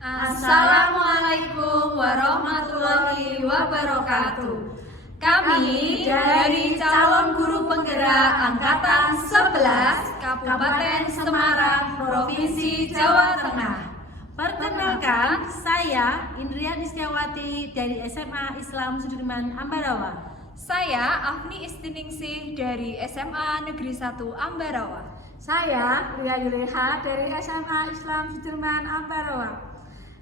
Assalamualaikum warahmatullahi wabarakatuh. Kami dari calon guru penggerak Angkatan 11 Kabupaten Semarang, Provinsi Jawa Tengah. Perkenalkan, saya Indrian Istiawati dari SMA Islam Sudirman Ambarawa. Saya Afni Istiningsih dari SMA Negeri 1 Ambarawa. Saya Lia Yuleha dari SMA Islam Sudirman Ambarawa.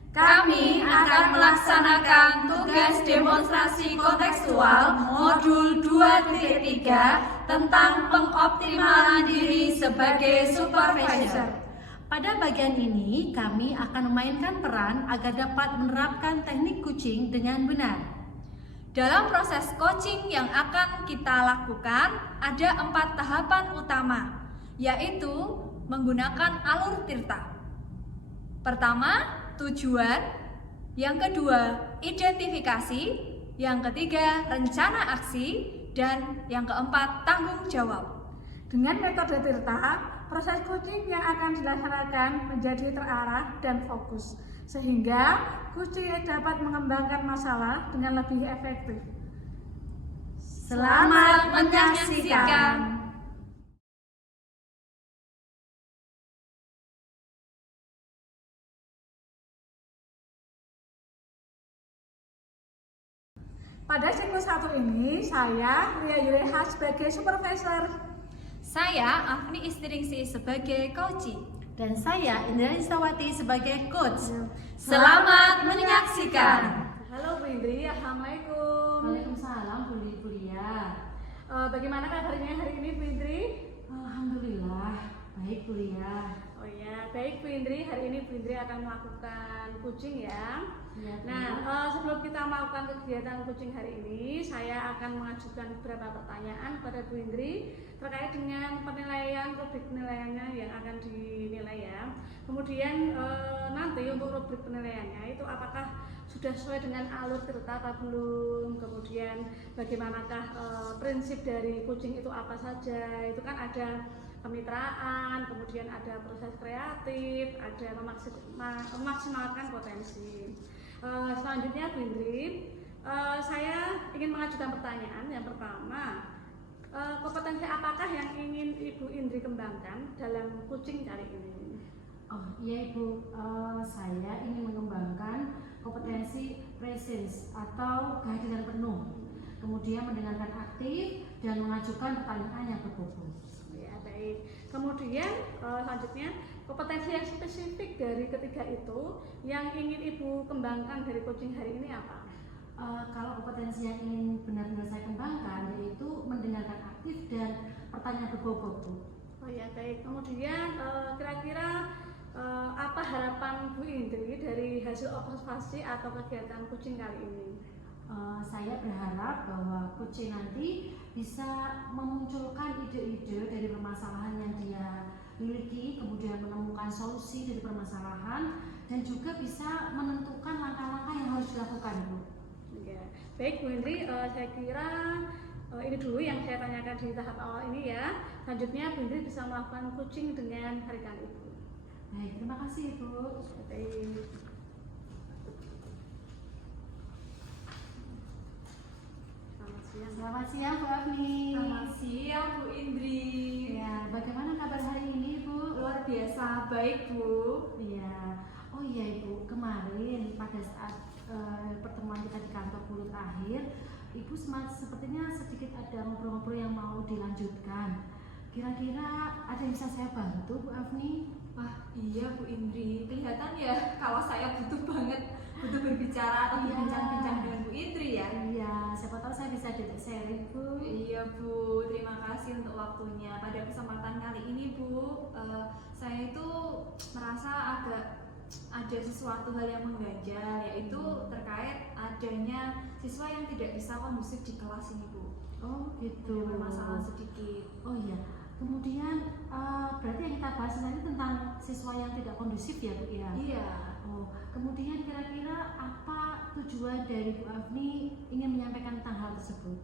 Kami akan melaksanakan tugas demonstrasi kontekstual modul 2.3 tentang pengoptimalan diri sebagai supervisor. Pada bagian ini, kami akan memainkan peran agar dapat menerapkan teknik coaching dengan benar. Dalam proses coaching yang akan kita lakukan, ada 4 tahapan utama, yaitu menggunakan alur tirta. Pertama, tujuan. Yang kedua, identifikasi. Yang ketiga, rencana aksi. Dan yang keempat, tanggung jawab. Dengan metode tirta, proses coaching yang akan dilaksanakan menjadi terarah dan fokus, sehingga coaching dapat mengembangkan masalah dengan lebih efektif. Selamat menyaksikan. Pada siklus 1 ini, saya Lia Yuleha sebagai supervisor. Saya Afni Istiningsih sebagai coaching. Dan saya Indrian Istiawati sebagai coach. Selamat menyaksikan. Halo Bu Indri, Assalamualaikum. Waalaikumsalam, Bu Lia. Bagaimana kabarnya hari ini Bu Indri? Alhamdulillah, baik Bu Lia. Oh ya, baik Bu Indri, hari ini Bu Indri akan melakukan coaching ya. Ya, Nah, sebelum kita melakukan kegiatan coaching hari ini, saya akan mengajukan beberapa pertanyaan pada Bu Indri terkait dengan penilaian rubrik penilaiannya yang akan dinilai ya. Kemudian nanti untuk rubrik penilaiannya itu apakah sudah sesuai dengan alur tirta atau belum, kemudian bagaimanakah prinsip dari coaching itu apa saja, itu kan ada kemitraan, kemudian ada proses kreatif, ada memaksimalkan potensi. Selanjutnya Bu Indri, saya ingin mengajukan pertanyaan. Yang pertama, kompetensi apakah yang ingin Ibu Indri kembangkan dalam coaching kali ini? Oh iya Ibu, saya ingin mengembangkan kompetensi presence atau kehadiran penuh, kemudian mendengarkan aktif dan mengajukan pertanyaan yang berbobot. Ya, baik. Kemudian selanjutnya, kompetensi yang spesifik dari ketiga itu yang ingin Ibu kembangkan dari coaching hari ini apa? Kalau kompetensi yang ingin benar-benar saya kembangkan yaitu mendengarkan aktif dan pertanyaan berbobot Bu. Oh ya, baik. Kemudian kira-kira apa harapan Bu Indri dari hasil observasi atau kegiatan coaching kali ini? Saya berharap bahwa coaching nanti bisa memunculkan ide-ide dari permasalahan yang dia miliki, kemudian menemukan solusi dari permasalahan dan juga bisa menentukan langkah-langkah yang harus dilakukan Bu. Ya, baik Bu Indri, saya kira ini dulu yang saya tanyakan di tahap awal ini ya. Selanjutnya Bu Indri bisa melakukan coaching dengan rekan Ibu. Baik, terima kasih Ibu. Baik. Selamat siang Bu Afni. Selamat siang Bu Indri. Ya, bagaimana kabar hari ini Bu? Luar biasa baik Bu. Iya. Oh iya Ibu, kemarin pada saat pertemuan kita di kantor guru terakhir, Ibu sepertinya sedikit ada ngobrol-ngobrol yang mau dilanjutkan. Kira-kira ada yang bisa saya bantu Bu Afni? Wah iya Bu Indri, kelihatan ya kalau saya butuh berbicara atau berbincang-bincang dengan Bu Indri ya. Iya, siapa tahu saya bisa diajak sharing Bu. Iya Bu, terima kasih untuk waktunya. Pada kesempatan kali ini Bu, saya itu merasa ada sesuatu hal yang mengganjal, yaitu terkait adanya siswa yang tidak bisa kondusif di kelas ini Bu. Oh gitu. Ada masalah sedikit. Oh iya. Kemudian berarti yang kita bahas tadi tentang siswa yang tidak kondusif ya Bu ya? Iya. Oh, kemudian kira-kira apa tujuan dari Bu Afni ingin menyampaikan tentang hal tersebut?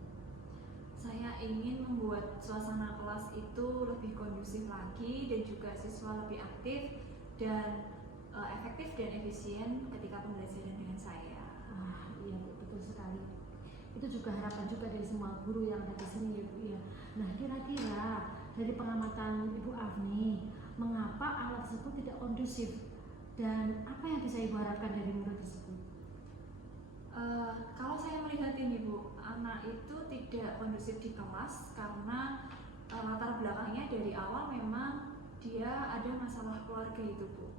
Saya ingin membuat suasana kelas itu lebih kondusif lagi dan juga siswa lebih aktif dan efektif dan efisien ketika pembelajaran dengan saya. Iya Bu, betul sekali. Itu juga harapan juga dari semua guru yang ada di sini ya Bu ya. Nah kira-kira dari pengamatan Ibu Afni, mengapa alat tersebut tidak kondusif dan apa yang bisa Ibu harapkan dari murid tersebut? Kalau saya melihat ini Bu, anak itu tidak kondusif di kelas karena latar belakangnya dari awal memang dia ada masalah keluarga itu Bu.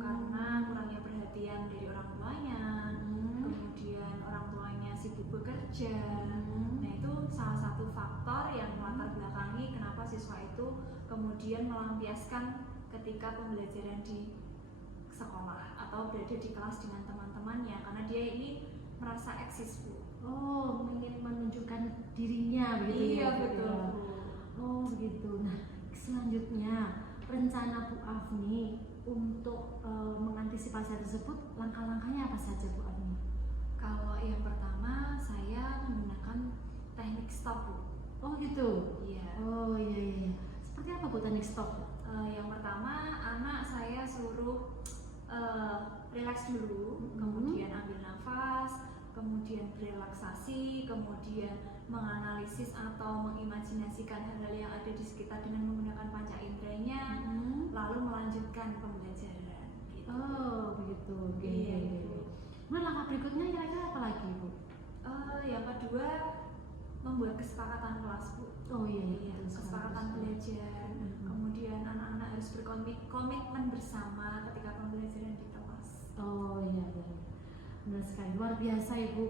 Karena kurangnya perhatian dari orang tuanya, kemudian orang tuanya sibuk bekerja. Nah itu salah satu faktor yang melatar belakangi kenapa siswa itu kemudian melampiaskan ketika pembelajaran di sekolah atau berada di kelas dengan teman-temannya, karena dia ini merasa eksis Bu. Oh, ingin menunjukkan dirinya begitu Iya ya Bu, betul ya? Bu. Oh begitu. Nah selanjutnya rencana Bu Afni untuk mengantisipasi hal tersebut, langkah-langkahnya apa saja Bu Afni? Kalau yang pertama saya menggunakan teknik stop Bu. Oh gitu. Iya. Oh iya. Seperti apa Bu teknik stop? Yang pertama anak saya suruh relax dulu, kemudian ambil nafas, kemudian berelaksasi, kemudian menganalisis atau mengimajinasikan hal-hal yang ada di sekitar dengan menggunakan panca inderanya, lalu melanjutkan pembelajaran. Gitu. Oh begitu. Iya. Nah langkah berikutnya kira-kira apa lagi Bu? Yang kedua membuat kesepakatan kelas Bu. Oh iya. Kesepakatan belajar. Kemudian anak-anak harus berkomitmen bersama ketika pembelajaran di kelas. Oh iya. Benar sekali, luar biasa Ibu.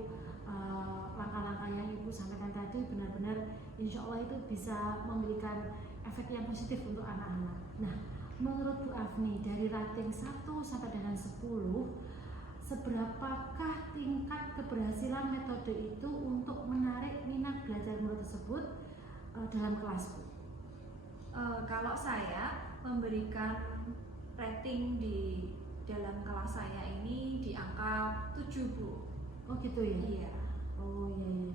Langkah-langkah yang Ibu sampaikan tadi benar-benar insya Allah itu bisa memberikan efek yang positif untuk anak-anak. Nah, menurut Bu Afni dari rating 1 sampai dengan 10, seberapakah tingkat keberhasilan metode itu untuk menarik minat belajar murid tersebut dalam kelas Bu? Kalau saya memberikan rating di dalam kelas saya ini di angka 7 Bu. Oh gitu ya? Iya. Oh iya.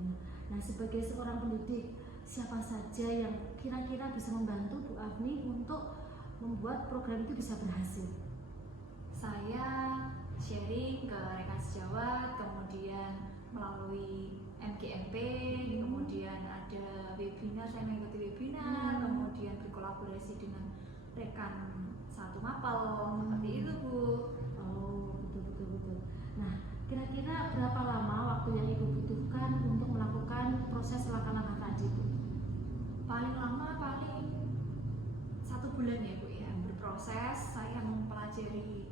Nah sebagai seorang pendidik, siapa saja yang kira-kira bisa membantu Bu Afni untuk membuat program itu bisa berhasil? Saya sharing ke rekan sejawat, kemudian melalui MGMP, kemudian ada webinar, saya mengikuti webinar, kemudian berkolaborasi dengan rekan satu mapel, seperti itu Bu. Oh betul. Nah kira-kira berapa lama waktu yang Ibu butuhkan untuk melakukan proses langkah-langkah tadi Bu? Paling lama paling 1 bulan ya Bu ya, berproses. Saya mempelajari,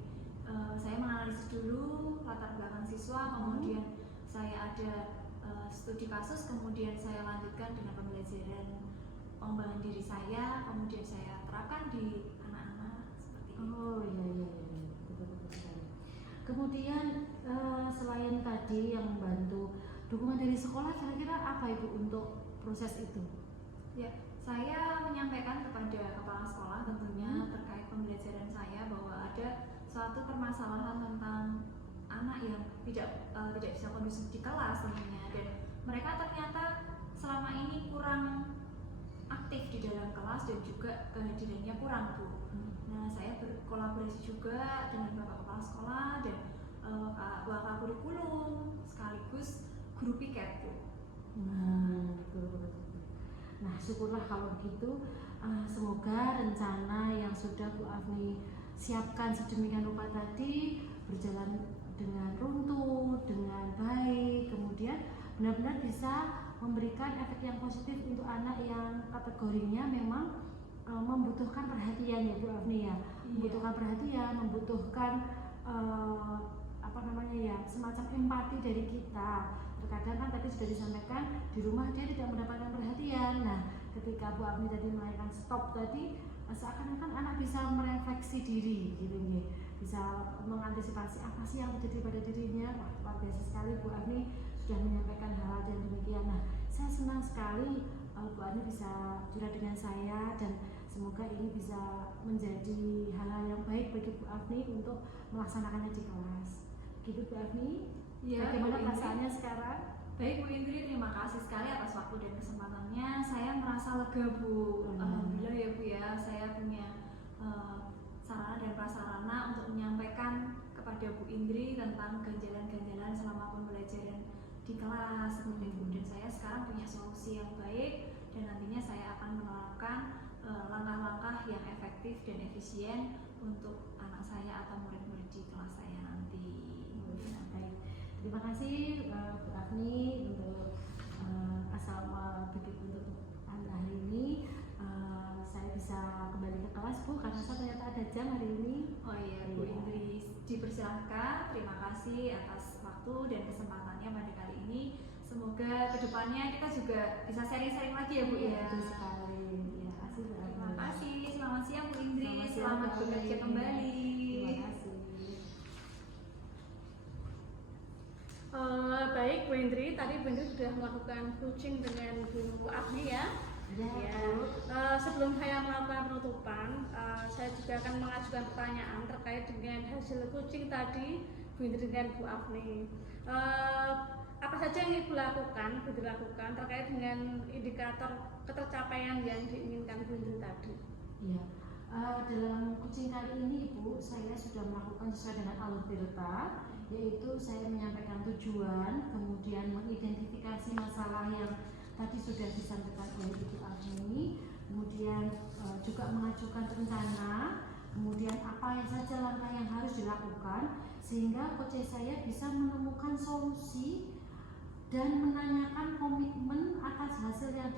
saya menganalisis dulu latar belakang siswa, kemudian saya ada studi kasus, kemudian saya lanjutkan dengan pembelajaran pengembangan diri saya, kemudian saya terapkan di anak-anak seperti itu. Oh iya, betul sekali. Kemudian selain tadi yang membantu dukungan dari sekolah, kira-kira apa Ibu untuk proses itu? Ya, saya menyampaikan kepada kepala sekolah tentunya terkait pembelajaran saya bahwa ada suatu permasalahan tentang anak yang tidak bisa kondusif di kelas tentunya, dan mereka ternyata selama ini kurang aktif di dalam kelas dan juga kehadirannya kurang Bu. Nah saya berkolaborasi juga dengan Bapak Kepala Sekolah dan Bapak Kurikulum sekaligus guru piket Bu. Betul. Nah syukurlah kalau begitu. Semoga rencana yang sudah Bu Afni siapkan sedemikian rupa tadi berjalan dengan runtut, dengan baik, kemudian benar-benar bisa memberikan efek yang positif untuk anak yang kategorinya memang membutuhkan perhatian ya Bu Afni ya. Membutuhkan perhatian, membutuhkan semacam empati dari kita. Terkadang kan tadi sudah disampaikan di rumah dia tidak mendapatkan perhatian. Nah ketika Bu Afni tadi melahirkan stop tadi, seakan-akan anak bisa merefleksi diri gitu ya, bisa mengantisipasi apa sih yang terjadi pada dirinya. Wah luar biasa sekali Bu Afni sudah menyampaikan hal-hal yang demikian. Nah saya senang sekali Bu Afni bisa curhat dengan saya, dan semoga ini bisa menjadi hal-hal yang baik bagi Bu Afni untuk melaksanakannya di kelas. Gitu Bu Afni. Ya, bagaimana Bu perasaannya Indri sekarang? Baik Bu Indri, terima kasih sekali atas waktu dan kesempatannya. Saya merasa lega Bu. Alhamdulillah ya Bu ya, saya punya sarana dan prasarana untuk menyampaikan kepada Bu Indri tentang ganjalan-ganjalan selama pembelajaran di kelas seperti itu. Dan saya sekarang punya solusi yang baik dan nantinya saya akan menerapkan langkah-langkah yang efektif dan efisien untuk anak saya atau murid-murid di kelas saya nanti. Baik. Terima kasih Bu Afni untuk untuk Anda hari ini. Saya bisa kembali ke kelas Bu karena saya ternyata ada jam hari ini. Oh iya, Bu Indri dipersilahkan. Terima kasih atas waktu dan kesempatannya pada kali ini. Semoga kedepannya kita juga bisa sharing-sharing lagi ya Bu ya. Betul sekali. Ya, kasih Bu Afni. Terima kasih. Selamat siang Bu Indri. Selamat siang, Selamat Bu bekerja Afni. kembali. Terima kasih. Baik Bu Indri, tadi Bu Indri sudah melakukan coaching dengan Bu Afni ya. Ya, Sebelum saya melakukan penutupan, saya juga akan mengajukan pertanyaan terkait dengan hasil coaching tadi Bu Indri dengan Bu Afni. Apa saja yang Ibu lakukan, Bu Indri lakukan terkait dengan indikator ketercapaian yang diinginkan Bu Indri tadi? Iya. Dalam coaching kali ini Ibu, saya sudah melakukan sesuai dengan alur Tirta, yaitu saya menyampaikan tujuan, kemudian mengidentifikasi masalah yang tadi sudah disampaikan oleh Ibu Afni, kemudian juga mengajukan rencana, kemudian apa yang saja langkah yang harus dilakukan sehingga coach saya bisa menemukan solusi dan menanyakan komitmen atas hasil yang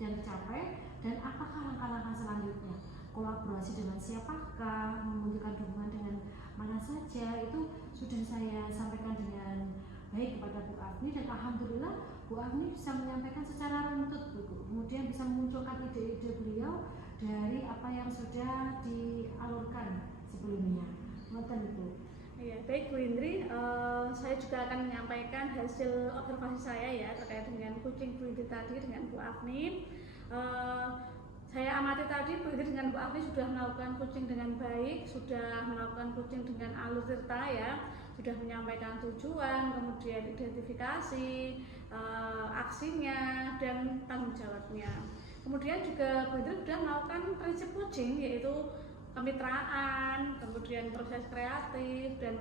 dicapai dan apakah langkah-langkah selanjutnya, kolaborasi dengan siapakah, membutuhkan dukungan dengan mana saja, itu sudah saya sampaikan dengan baik kepada Bu Afni dan alhamdulillah Bu Afni bisa menyampaikan secara runtut Bu. Kemudian bisa memunculkan ide-ide beliau dari apa yang sudah dialurkan sebelumnya. Ngoten Bu. Iya, baik Bu Indri, saya juga akan menyampaikan hasil observasi saya ya terkait dengan coaching Bu Indri tadi dengan Bu Afni. Saya amati tadi Bu Indri dengan Bu Afni sudah melakukan coaching dengan baik, sudah melakukan coaching dengan alur Tirta ya, sudah menyampaikan tujuan, kemudian identifikasi, aksinya dan tanggung jawabnya. Kemudian juga Bu Indri sudah melakukan prinsip coaching yaitu kemitraan, kemudian proses kreatif dan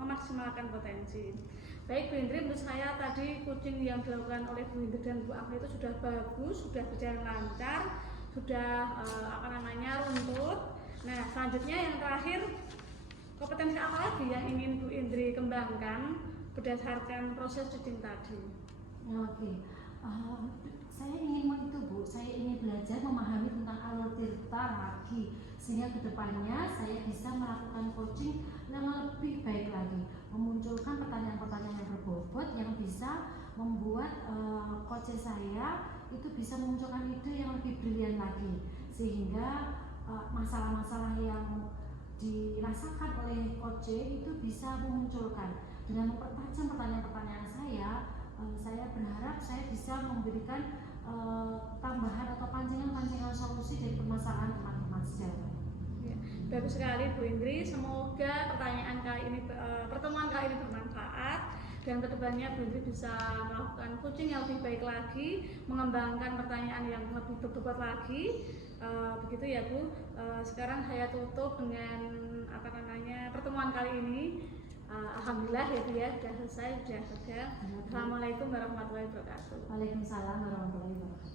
memaksimalkan potensi. Baik Bu Indri, menurut saya tadi coaching yang dilakukan oleh Bu Indri dan Bu Afni itu sudah bagus, sudah berjalan lancar, sudah runtut. Nah, selanjutnya yang terakhir, kompetensi apa lagi yang ingin Bu Indri kembangkan berdasarkan proses coaching tadi? Oke. Saya ingin itu Bu, saya ingin belajar memahami tentang alur Tirta lagi sehingga kedepannya saya bisa melakukan coaching yang lebih baik lagi, memunculkan pertanyaan-pertanyaan yang berbobot yang bisa membuat coach saya itu bisa memunculkan ide yang lebih brilian lagi sehingga masalah-masalah yang dirasakan oleh coach itu bisa memunculkan dengan mempertajam pertanyaan-pertanyaan saya berharap saya bisa memberikan tambahan atau pancingan-pancingan solusi dari permasalahan teman-teman sejauh. Ya, bagus sekali Bu Indri. Semoga pertemuan kali ini bermanfaat dan kedepannya Bu Indri bisa melakukan coaching yang lebih baik lagi, mengembangkan pertanyaan yang lebih berbobot lagi. Begitu ya Bu. Sekarang saya tutup dengan pertemuan kali ini. Alhamdulillah ya Bu ya, sudah selesai, sudah kerja. Assalamualaikum warahmatullahi wabarakatuh. Waalaikumsalam warahmatullahi wabarakatuh.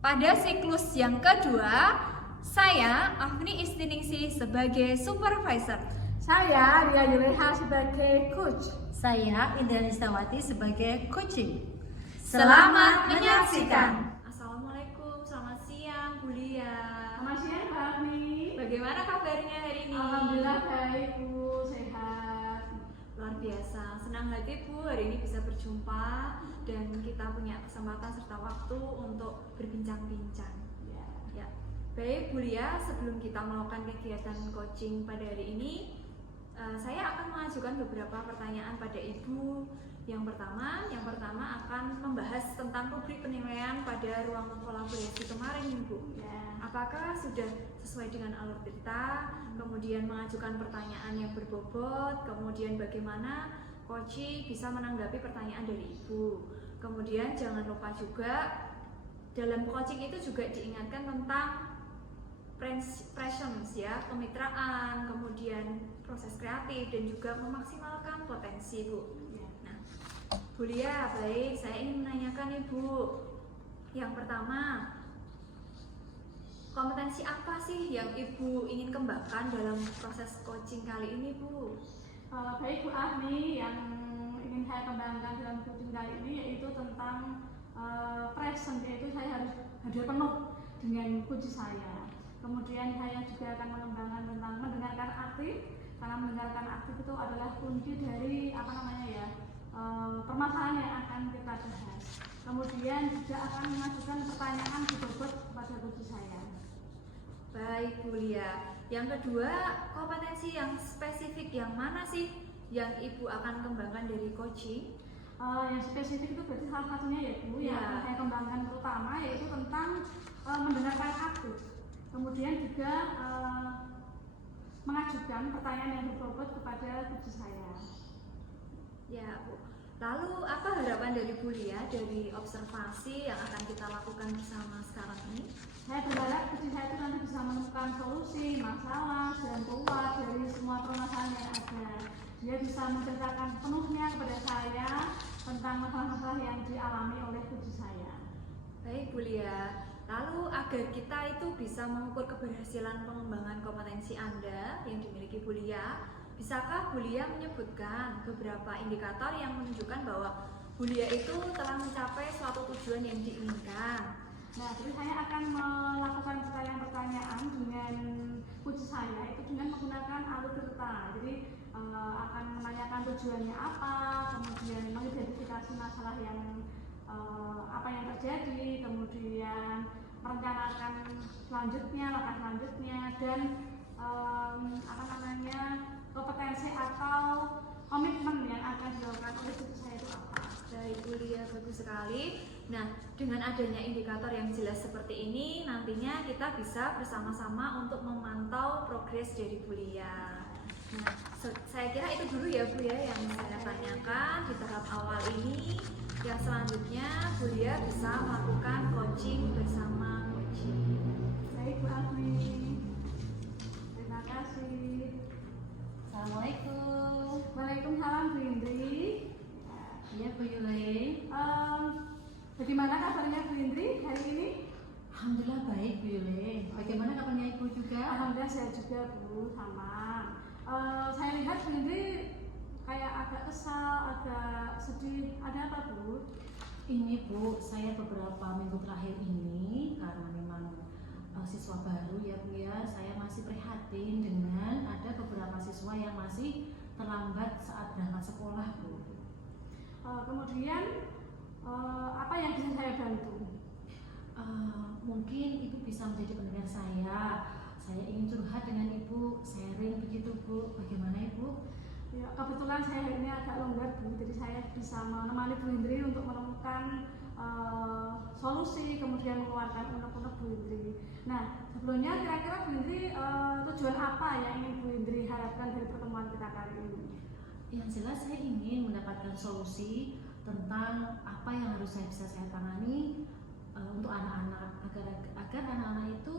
Pada siklus yang kedua, saya Afni Istiningsih sebagai supervisor. Saya Ria Yuleha sebagai coach. Saya Indra Listawati sebagai coaching. Selamat menyaksikan. Assalamualaikum, selamat siang Bu Lia. Selamat siang Mbak Afni. Bagaimana kabarnya hari ini? Alhamdulillah baik Bu, sehat. Luar biasa, senang hati Bu hari ini bisa berjumpa dan kita punya kesempatan serta waktu untuk berbincang-bincang. Ya. Baik Bu Lia, sebelum kita melakukan kegiatan coaching pada hari ini, saya akan mengajukan beberapa pertanyaan pada Ibu. Yang pertama akan membahas tentang rubrik penilaian pada ruang kolaborasi kemarin Ibu. Ya. Apakah sudah sesuai dengan alur Tirta, kemudian mengajukan pertanyaan yang berbobot, kemudian bagaimana coach bisa menanggapi pertanyaan dari Ibu. Kemudian jangan lupa juga dalam coaching itu juga diingatkan tentang presence ya, kemitraan, kemudian proses kreatif dan juga memaksimalkan potensi Bu. Nah, Bu Lia, baik, saya ingin menanyakan Ibu. Yang pertama, kompetensi apa sih yang Ibu ingin kembangkan dalam proses coaching kali ini, Bu? Baik Bu Ahmi, yang ingin saya kembangkan dalam coaching kali ini yaitu tentang present, yaitu saya harus hadir penuh dengan kunci saya. Kemudian saya juga akan mengembangkan tentang mendengarkan aktif, karena mendengarkan aktif itu adalah kunci dari permasalahan yang akan kita bahas. Kemudian juga akan mengajukan pertanyaan bobot kepada kunci saya. Baik Bu Lia. Yang kedua, kompetensi yang spesifik yang mana sih yang Ibu akan kembangkan dari coaching? Yang spesifik itu berarti salah satunya ya Bu, yang akan saya kembangkan terutama yaitu tentang mendengarkan aktif. Kemudian juga mengajukan pertanyaan yang berbobot kepada kunci saya. Ya Bu. Lalu apa harapan dari Bu Lia dari observasi yang akan kita lakukan bersama sekarang ini? Saya berharap kunci saya itu nanti bisa menemukan solusi, masalah, dan keluar dari semua permasalahan yang ada. Dia bisa menceritakan penuhnya kepada saya tentang masalah-masalah yang dialami oleh kunci saya. Baik Bu Lia. Lalu agar kita itu bisa mengukur keberhasilan pengembangan kompetensi Anda yang dimiliki Bu Lia, bisakah Bu Lia menyebutkan beberapa indikator yang menunjukkan bahwa Bu Lia itu telah mencapai suatu tujuan yang diinginkan? Nah, jadi saya akan melakukan pertanyaan-pertanyaan dengan kunci saya itu dengan menggunakan alur cerita. Jadi akan menanyakan tujuannya apa, kemudian mengidentifikasi masalah yang apa yang terjadi, kemudian merencanakan selanjutnya, langkah selanjutnya, dan kompetensi atau komitmen yang akan dilakukan oleh kunci saya itu apa. Baik Bu Lia, bagus sekali. Nah, dengan adanya indikator yang jelas seperti ini, nantinya kita bisa bersama-sama untuk memantau progres dari Bu Lia. Nah, saya kira itu dulu ya Bu ya yang saya tanyakan di tahap awal ini. Yang selanjutnya Bu Lia bisa melakukan coaching bersama coaching. Baik Bu Agni, terima kasih. Assalamualaikum. Waalaikumsalam Bu Indri. Iya Bu Yule. Bagaimana kabarnya Bu Indri hari ini? Alhamdulillah baik Bu Yule. Bagaimana kabarnya Ibu juga? Alhamdulillah saya juga Bu, sama. Saya lihat Bu Indri kayak agak kesal, agak sedih. Ada apa Bu? Ini Bu, saya beberapa minggu terakhir ini karena memang siswa baru ya Bu ya, saya masih prihatin dengan ada beberapa siswa yang masih terlambat saat berangkat sekolah Bu. Kemudian apa yang bisa saya bantu? Mungkin Ibu bisa menjadi pendengar saya. Saya ingin curhat dengan Ibu, sharing begitu Bu. Bagaimana Ibu? Ya, kebetulan saya hari ini agak longgar Bu, jadi saya bisa menemani Bu Indri untuk menemukan solusi, kemudian mengeluarkan unek-unek Bu Indri. Nah, sebelumnya kira-kira Bu Indri tujuan apa yang ingin Bu Indri harapkan dari pertemuan kita kali ini? Yang jelas saya ingin mendapatkan solusi tentang apa yang harus bisa saya tangani untuk anak-anak agar anak-anak itu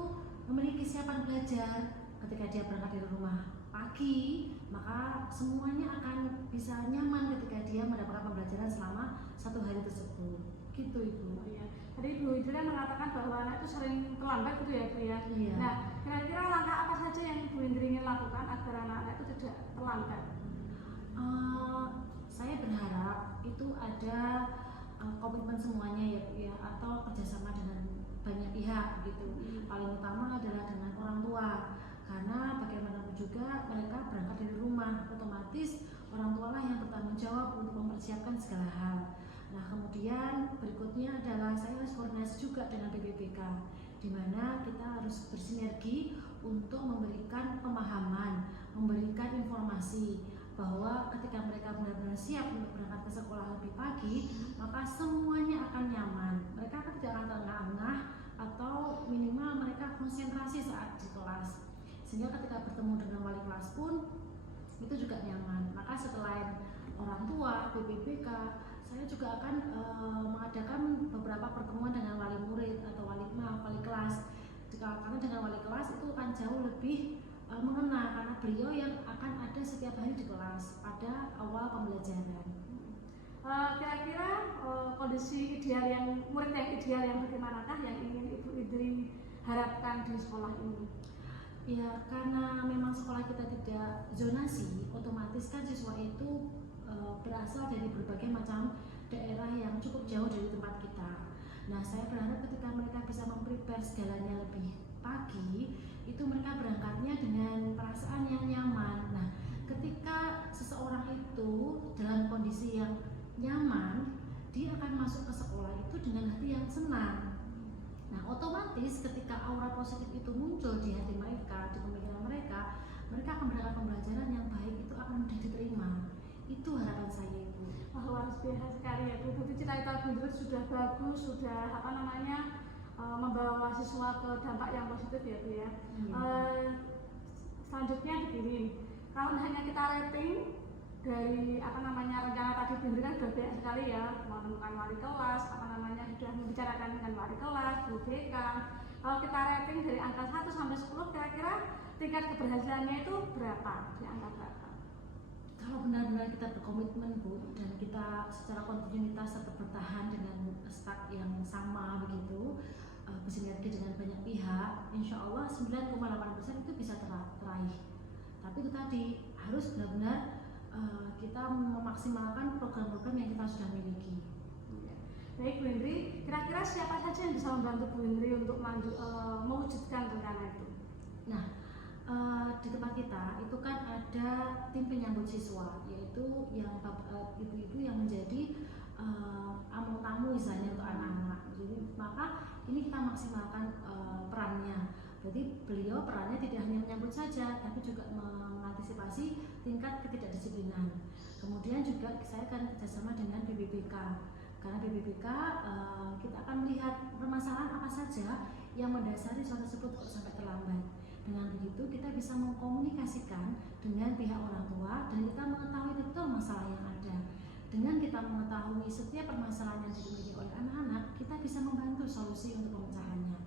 memiliki kesiapan belajar ketika dia berangkat dari rumah pagi, maka semuanya akan bisa nyaman ketika dia mendapatkan pembelajaran selama 1 hari tersebut. Gitu Ibu. Oh, iya. Tadi Bu Indri kan mengatakan bahwa anak itu sering terlambat gitu ya Bu ya. Iya. Nah, kira-kira langkah apa saja yang Bu Indri ingin lakukan agar anak-anak itu tidak terlambat? Saya berharap itu ada komitmen semuanya ya Bu ya, atau kerjasama dengan banyak pihak gitu. Paling utama adalah dengan orang tua, karena bagaimanapun juga mereka berangkat dari rumah, otomatis orang tua lah yang bertanggung jawab untuk mempersiapkan segala hal. Nah kemudian berikutnya adalah saya harus koordinasi juga dengan BPPK, di mana kita harus bersinergi untuk memberikan pemahaman, memberikan informasi bahwa ketika mereka benar-benar siap untuk berangkat ke sekolah lebih pagi, maka semuanya akan nyaman. Mereka akan tidak akan terengah-engah atau minimal mereka konsentrasi saat di kelas. Sehingga ketika bertemu dengan wali kelas pun itu juga nyaman. Maka setelah orang tua, BPPK, saya juga akan mengadakan beberapa pertemuan dengan wali murid atau wali kelas. Karena dengan wali kelas itu akan jauh lebih mengenal, karena beliau yang akan ada setiap hari di kelas pada awal pembelajaran. Kira-kira kondisi ideal yang murid yang ideal yang bagaimanakah yang ingin Ibu Indri harapkan di sekolah ini? Ya, karena memang sekolah kita tidak zonasi, otomatis kan siswa itu berasal dari berbagai macam daerah yang cukup jauh dari tempat kita. Nah, saya berharap ketika mereka bisa memprepare segalanya lebih pagi, itu mereka berangkatnya dengan perasaan yang nyaman. Nah, ketika seseorang itu dalam kondisi yang nyaman, dia akan masuk ke sekolah itu dengan hati yang senang. Nah, otomatis ketika aura positif itu muncul di hati mereka, di pemikiran mereka, mereka akan berangkat pembelajaran yang baik itu akan mudah diterima. Itu harapan saya, Ibu. Wah, luar biasa sekali ya Bu. Berarti cita-cita Bu Indri sudah bagus, sudah membawa siswa ke dampak yang positif ya Bu ya. Selanjutnya begini, kalau hanya kita rating dari rencana tadi Bu Indri kan sudah banyak sekali ya, menemukan wali kelas, sudah membicarakan dengan wali kelas, guru BK. Kalau kita rating dari angka 1 sampai 10, kira-kira tingkat keberhasilannya itu berapa? Di angka berapa? Kalau benar-benar kita berkomitmen, Bu, dan kita secara kontinuitas tetap bertahan dengan start yang sama begitu, bersinergi dengan banyak pihak, insya Allah 9,8% itu bisa teraih. Tapi itu tadi harus benar-benar kita memaksimalkan program-program yang kita sudah miliki. Baik Bu Indri, kira-kira siapa saja yang bisa membantu Bu Indri untuk mewujudkan rencana itu? Nah, di tempat kita itu kan ada tim penyambut siswa, yaitu yang ibu-ibu yang menjadi among tamu misalnya untuk anak-anak. Jadi maka ini kita maksimalkan perannya. Berarti beliau perannya tidak hanya menyambut saja, tapi juga mengantisipasi tingkat ketidakdisiplinan. Kemudian juga saya akan kerjasama dengan BBBK. Karena BBBK kita akan melihat permasalahan apa saja yang mendasari siswa tersebut kok sampai terlambat. Dengan begitu kita bisa mengkomunikasikan dengan pihak orang tua dan kita mengetahui betul masalah yang ada. Dengan kita mengetahui setiap permasalahan yang dimiliki oleh anak-anak, kita bisa membantu solusi untuk pemecahannya.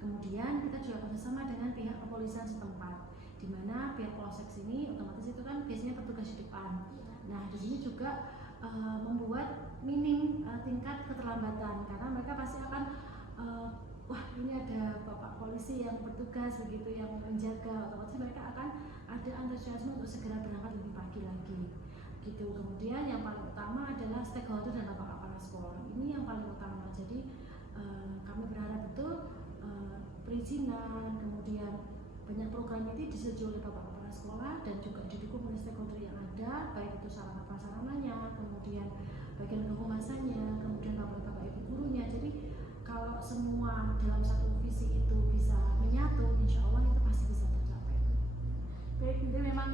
Kemudian kita juga bersama dengan pihak kepolisian setempat, di mana pihak polsek sini otomatis itu kan biasanya bertugas di depan. Nah, di sini juga membuat minim tingkat keterlambatan, karena mereka pasti akan wah, ini ada bapak polisi yang bertugas begitu yang menjaga, otomatis mereka akan ada antusiasme untuk segera berangkat lebih pagi lagi gitu. Kemudian yang paling utama adalah stakeholder dan bapak kepala sekolah, ini yang paling utama. Jadi kami berharap betul perizinan, kemudian banyak program ini disetujui oleh bapak kepala sekolah dan juga didukung oleh stakeholder yang ada, baik itu sarana prasarananya, kemudian bagian kehumasannya, kemudian bapak ibu gurunya. Jadi kalau semua dalam satu visi itu bisa menyatu, insya Allah itu pasti bisa tercapai. Baik, jadi memang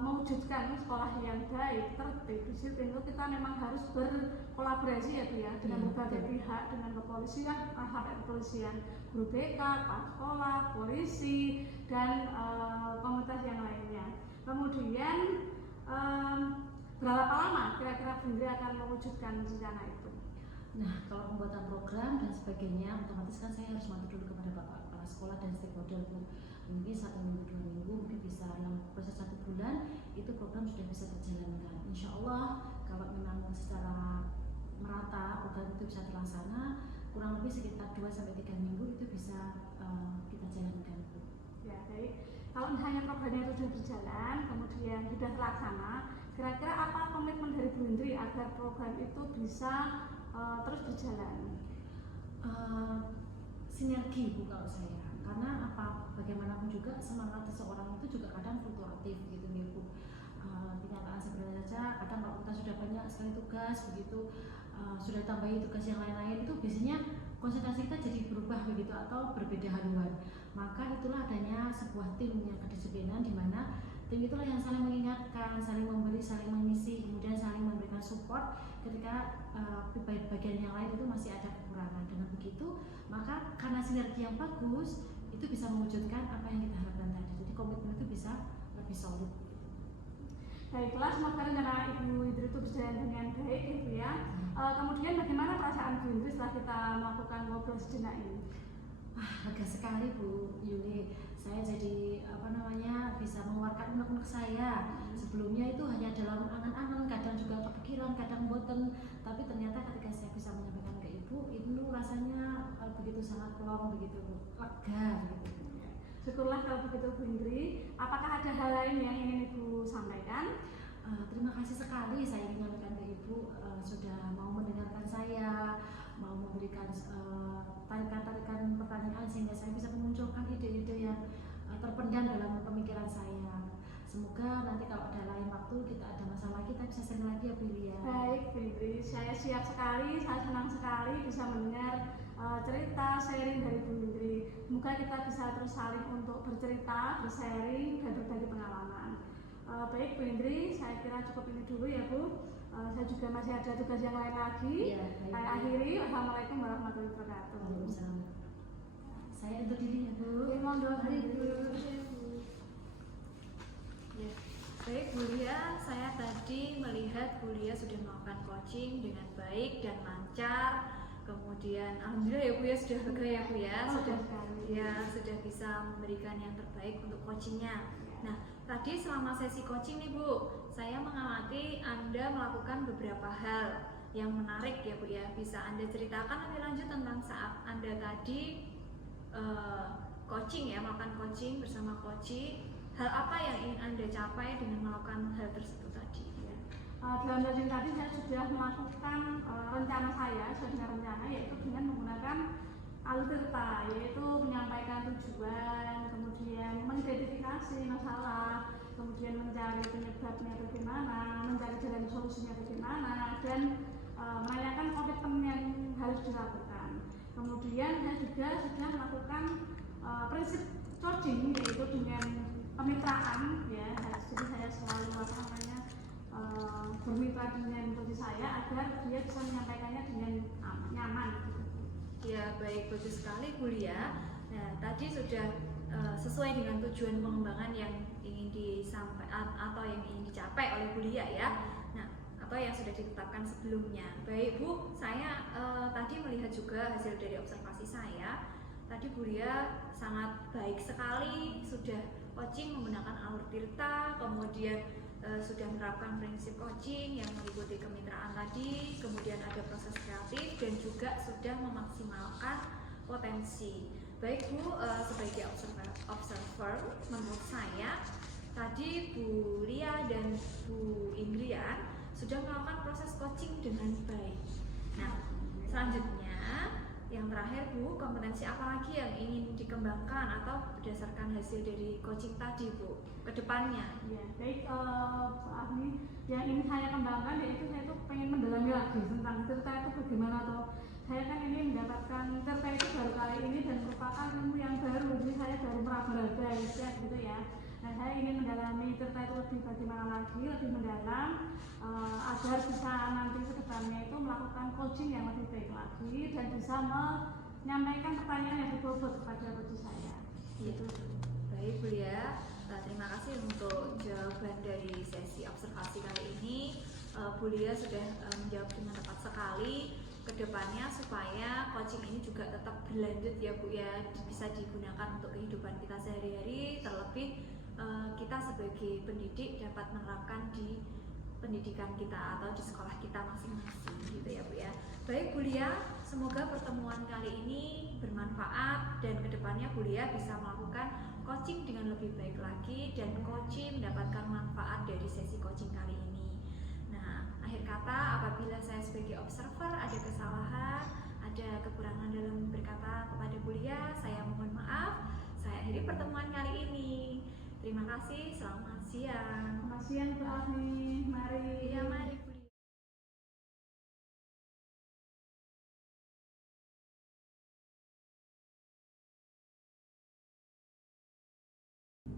mewujudkan sekolah yang baik, tertib, disiplin itu kita memang harus berkolaborasi ya Bu ya, dengan berbagai pihak, dengan kepolisian, sampai kepolisian, guru BK, kepala sekolah, polisi, dan komunitas yang lainnya. Kemudian berapa lama kira-kira Bu Indri akan mewujudkan rencana itu? Nah, kalau pembuatan program dan sebagainya, otomatis kan saya harus matur dulu kepada bapak kepala sekolah dan stakeholder Bu. Mungkin 1 minggu, 2 minggu, mungkin bisa dalam proses 1 bulan itu program sudah bisa terjalankan. Insya Allah kalau memang secara merata program itu bisa terlaksana, kurang lebih sekitar 2-3 minggu itu bisa kita jalankan Bu. Ya baik, kalau misalnya programnya itu sudah berjalan, kemudian sudah terlaksana, kira-kira apa komitmen dari Bu Indri agar program itu bisa terus berjalan? Sinergi Bu kalau saya, karena bagaimanapun juga semangat seseorang itu juga kadang fluktuatif gitu ya Bu. Kenyataan sebenarnya saja kadang kalau kita sudah banyak sekali tugas begitu, sudah tambahi tugas yang lain-lain, itu biasanya konsentrasi kita jadi berubah begitu atau berbeda haluan. Maka itulah adanya sebuah tim yang kedisiplinan, di mana tim itulah yang saling mengingatkan, saling memberi, saling mengisi, kemudian saling memberikan support ketika bagian yang lain itu masih ada kekurangan. Dengan begitu, maka karena sinergi yang bagus itu bisa mewujudkan apa yang kita harapkan tadi. Jadi komitmen itu bisa lebih solid. Baiklah, semoga rencana Ibu Indri itu berjalan dengan baik gitu ya. Kemudian bagaimana perasaan Bu Indri setelah kita melakukan ngobrol sejenak ini? Lega sekali Bu Yuni, saya jadi bisa mengeluarkan unek-unek saya. Sebelumnya itu hanya dalam angan-angan, kadang juga kepikiran, kadang boten, tapi ternyata ketika saya bisa menyampaikan ke Ibu, itu rasanya begitu sangat plong, begitu lega gitu. Syukurlah kalau begitu Bu Indri. Apakah ada hal lain yang ingin Ibu sampaikan? Terima kasih sekali saya ingin menyampaikan ke Ibu, sudah mau mendengarkan saya, mau memberikan tarikan-tarikan pertanyaan sehingga saya bisa memunculkan ide-ide yang terpendam dalam pemikiran saya. Semoga nanti kalau ada lain waktu kita ada masalah kita bisa sering lagi ya Bu Lia. Baik Bu Indri, saya siap sekali, saya senang sekali bisa mendengar cerita sharing dari Bu Indri. Semoga kita bisa terus saling untuk bercerita, bersharing dan berbagi pengalaman. Baik Bu Indri, saya kira cukup ini dulu ya Bu. Saya juga masih ada tugas yang lain lagi. Ya, Saya akhiri. Wassalamualaikum warahmatullahi wabarakatuh. Waalaikumsalam. Saya undur diri ya Bu. Monggo Bu. Ya. Baik Bu Lia, saya tadi melihat Bu Lia sudah melakukan coaching dengan baik dan lancar. Kemudian alhamdulillah ya Bu ya, sudah lega ya Bu ya, sudah bisa memberikan yang terbaik untuk coachingnya. Nah, tadi selama sesi coaching nih Bu, saya mengamati Anda melakukan beberapa hal yang menarik ya Bu ya. Bisa Anda ceritakan lebih lanjut tentang saat Anda tadi coaching ya, melakukan coaching bersama coaching. Hal apa yang ingin Anda capai dengan melakukan hal tersebut tadi? Dalam coaching tadi saya sudah melakukan rencana saya, yaitu dengan menggunakan Altirta, yaitu menyampaikan tujuan, kemudian mengidentifikasi masalah, kemudian mencari penyebabnya bagaimana, mencari jalan solusinya bagaimana, dan menanyakan komitmen yang harus dilakukan. Kemudian saya juga sudah melakukan prinsip coaching, yaitu dengan kemitraan ya. Jadi saya selalu bermitra dengan coach saya agar dia bisa menyampaikannya dengan nyaman. Ya baik, bagus sekali Bu Lia. Nah tadi sudah sesuai dengan tujuan pengembangan yang ingin disampaikan atau yang ingin dicapai oleh Bu Lia ya. Nah atau yang sudah ditetapkan sebelumnya. Baik Bu, saya tadi melihat juga hasil dari observasi saya. Tadi Bu Lia sangat baik sekali, sudah coaching menggunakan Alur Tirta, kemudian sudah menerapkan prinsip coaching yang meliputi kemitraan tadi, kemudian ada proses kreatif dan juga sudah memaksimalkan potensi. Baik Bu, sebagai observer, menurut saya tadi Bu Lia dan Bu Indrian sudah melakukan proses coaching dengan baik. Nah, selanjutnya yang terakhir Bu, kompetensi apa lagi yang ingin dikembangkan atau berdasarkan hasil dari coaching tadi Bu, ke depannya? Ya, baik Bu Agni, yang ingin saya kembangkan yaitu saya tuh pengen mendalami lagi tentang cerita itu bagaimana atau saya kan ini mendapatkan cerita itu baru kali ini dan merupakan ilmu yang baru, jadi saya baru meraba-raba gitu ya. Nah, saya ingin mendalami cerita itu lebih bagaimana lagi, lebih mendalam agar bisa nanti ke depannya itu melakukan coaching yang lebih baik lagi dan bisa menyampaikan pertanyaan yang berbobot kepada coach saya. Gitu. Baik Bu Lia, terima kasih untuk jawaban dari sesi observasi kali ini. Bu Lia sudah menjawab dengan tepat sekali. Kedepannya supaya coaching ini juga tetap berlanjut ya Bu ya, bisa digunakan untuk kehidupan kita sehari-hari, terlebih kita sebagai pendidik dapat menerapkan di pendidikan kita atau di sekolah kita masing-masing gitu ya Bu ya. Baik Bu Lia, semoga pertemuan kali ini bermanfaat dan kedepannya Bu Lia bisa melakukan coaching dengan lebih baik lagi dan coaching mendapatkan manfaat dari sesi coaching kali ini. Nah, akhir kata apabila saya sebagai observer ada kesalahan, ada kekurangan dalam berkata kepada Bu Lia, saya mohon maaf. Saya akhiri pertemuan kali ini. Terima kasih, selamat siang. Selamat siang Bu Agni, mari. Ya, mari Bu Lia.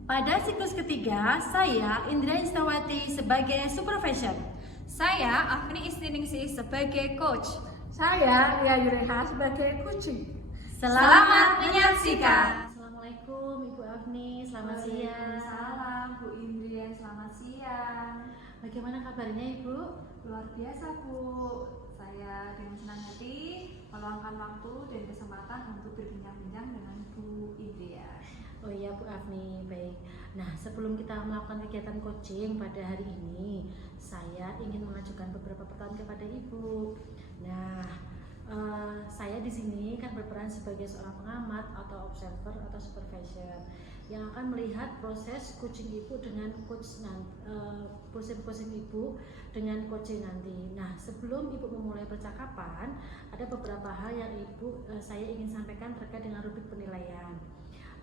Pada siklus ketiga, saya Indra Instawati sebagai supervisor. Saya Afni Istiningsih sebagai coach. Saya Lia Yureha sebagai coaching. Selamat menyaksikan. Assalamualaikum Ibu Agni, selamat siang. Waalaikumsalam Bu Indrian, selamat siang. Bagaimana kabarnya Ibu? Luar biasa Bu, saya dengan senang hati meluangkan waktu dan kesempatan untuk berbincang-bincang dengan Bu Indria. Oh iya Bu Afni, baik. Nah, sebelum kita melakukan kegiatan coaching pada hari ini, saya ingin mengajukan beberapa pertanyaan kepada Ibu. Nah, saya di sini kan berperan sebagai seorang pengamat atau observer atau supervisor yang akan melihat proses coaching Ibu dengan proses coaching Ibu dengan coaching nanti. Nah, sebelum Ibu memulai percakapan, ada beberapa hal yang saya ingin sampaikan terkait dengan rubrik penilaian.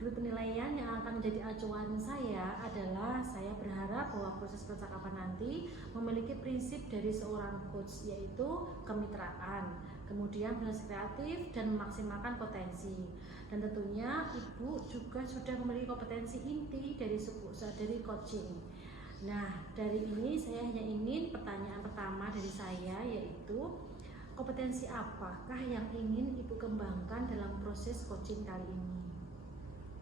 Rubrik penilaian yang akan menjadi acuan saya adalah saya berharap bahwa proses percakapan nanti memiliki prinsip dari seorang coach, yaitu kemitraan, kemudian proses kreatif dan memaksimalkan potensi. Dan tentunya Ibu juga sudah memiliki kompetensi inti dari coaching. Nah, dari ini saya hanya ingin pertanyaan pertama dari saya, yaitu kompetensi apakah yang ingin Ibu kembangkan dalam proses coaching kali ini?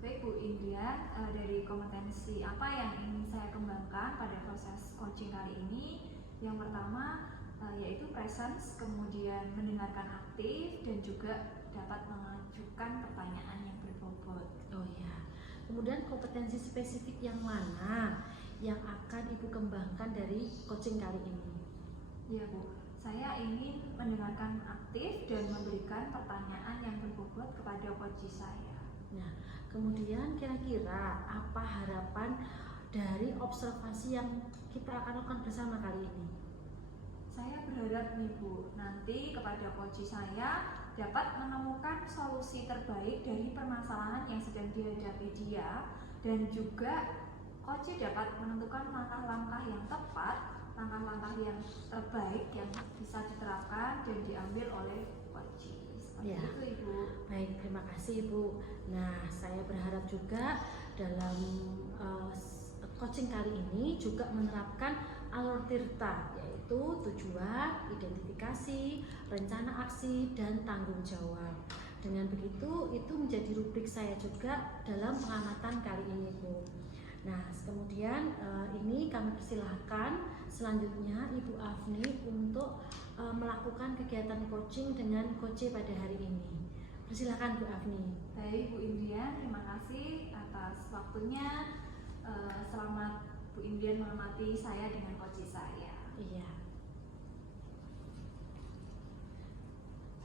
Baik Bu Indria, dari kompetensi apa yang ingin saya kembangkan pada proses coaching kali ini? Yang pertama yaitu presence, kemudian mendengarkan aktif, dan juga dapat mengajukan pertanyaan yang berbobot. Oh ya, kemudian kompetensi spesifik yang mana yang akan Ibu kembangkan dari coaching kali ini? Ya Bu, saya ingin mendengarkan aktif dan memberikan pertanyaan yang berbobot kepada coach saya. Nah, kemudian kira-kira apa harapan dari observasi yang kita akan lakukan bersama kali ini? Saya berharap nih Bu, nanti kepada coach saya dapat menemukan solusi terbaik dari permasalahan yang sedang dihadapi dia, dan juga coach dapat menentukan langkah-langkah yang tepat, langkah-langkah yang terbaik yang bisa diterapkan dan diambil oleh coach. Seperti Ya. itu Ibu. Baik, terima kasih Ibu. Nah, saya berharap juga dalam coaching kali ini juga menerapkan alur tirta, yaitu tujuan, identifikasi, rencana aksi, dan tanggung jawab. Dengan begitu, itu menjadi rubrik saya juga dalam pengamatan kali ini Bu. Nah, kemudian ini kami persilahkan selanjutnya Ibu Afni untuk melakukan kegiatan coaching dengan coach pada hari ini. Persilahkan Bu Afni. Baik Bu Indria, terima kasih atas waktunya. Selamat Bu Indria mengamati saya dengan coach saya. Iya.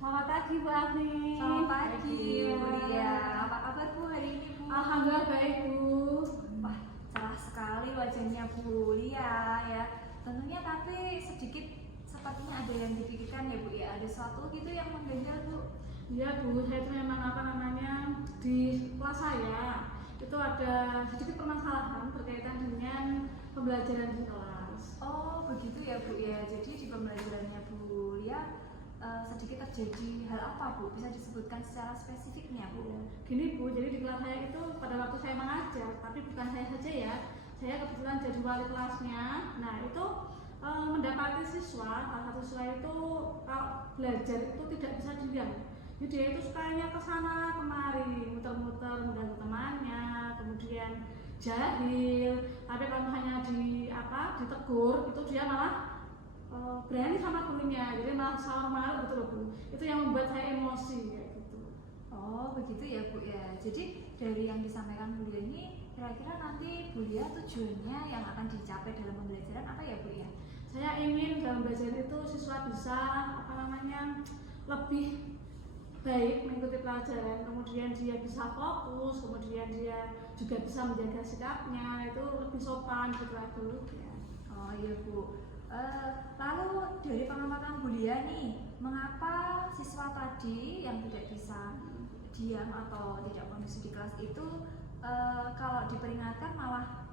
Selamat pagi Bu Afni. Selamat pagi Bu Lia. Apa kabar Bu hari ini Bu? Alhamdulillah baik Bu. Wah, cerah sekali wajahnya Bu Lia ya. Tentunya tapi sedikit sepertinya ada yang dipikirkan ya Bu ya. Ada sesuatu gitu yang mengganjal Bu. Iya Bu, saya itu memang di kelas saya itu ada sedikit permasalahan berkaitan dengan pembelajaran di kelas. Oh begitu ya Bu ya. Jadi di pembelajarannya Bu Lia sedikit terjadi hal apa Bu? Bisa disebutkan secara spesifiknya Bu? Gini Bu, jadi di kelas saya itu pada waktu saya mengajar, tapi bukan saya saja ya, saya kebetulan jadi wali kelasnya. Nah itu mendapati siswa, salah satu siswa itu kalau belajar itu tidak bisa diam. Jadi dia itu sukanya kesana kemari, muter-muter mengganggu temannya, kemudian jahil. Tapi kalau hanya ditegur, itu dia malah berani sama gurunya, jadi malah sama betul loh Bu. Itu yang membuat saya emosi kayak gitu. Oh begitu ya Bu ya. Jadi dari yang disampaikan Bu Lia ini, kira-kira nanti Bu Lia tujuannya yang akan dicapai dalam pembelajaran apa ya Bu ya? Saya ingin dalam belajar itu siswa bisa lebih baik mengikuti pelajaran, kemudian dia bisa fokus, kemudian dia juga bisa menjaga sikapnya, itu lebih sopan gitu ya. Oh iya Bu. Lalu dari pengamatan Bu Lia nih, mengapa siswa tadi yang tidak bisa diam atau tidak kondusif di kelas itu kalau diperingatkan malah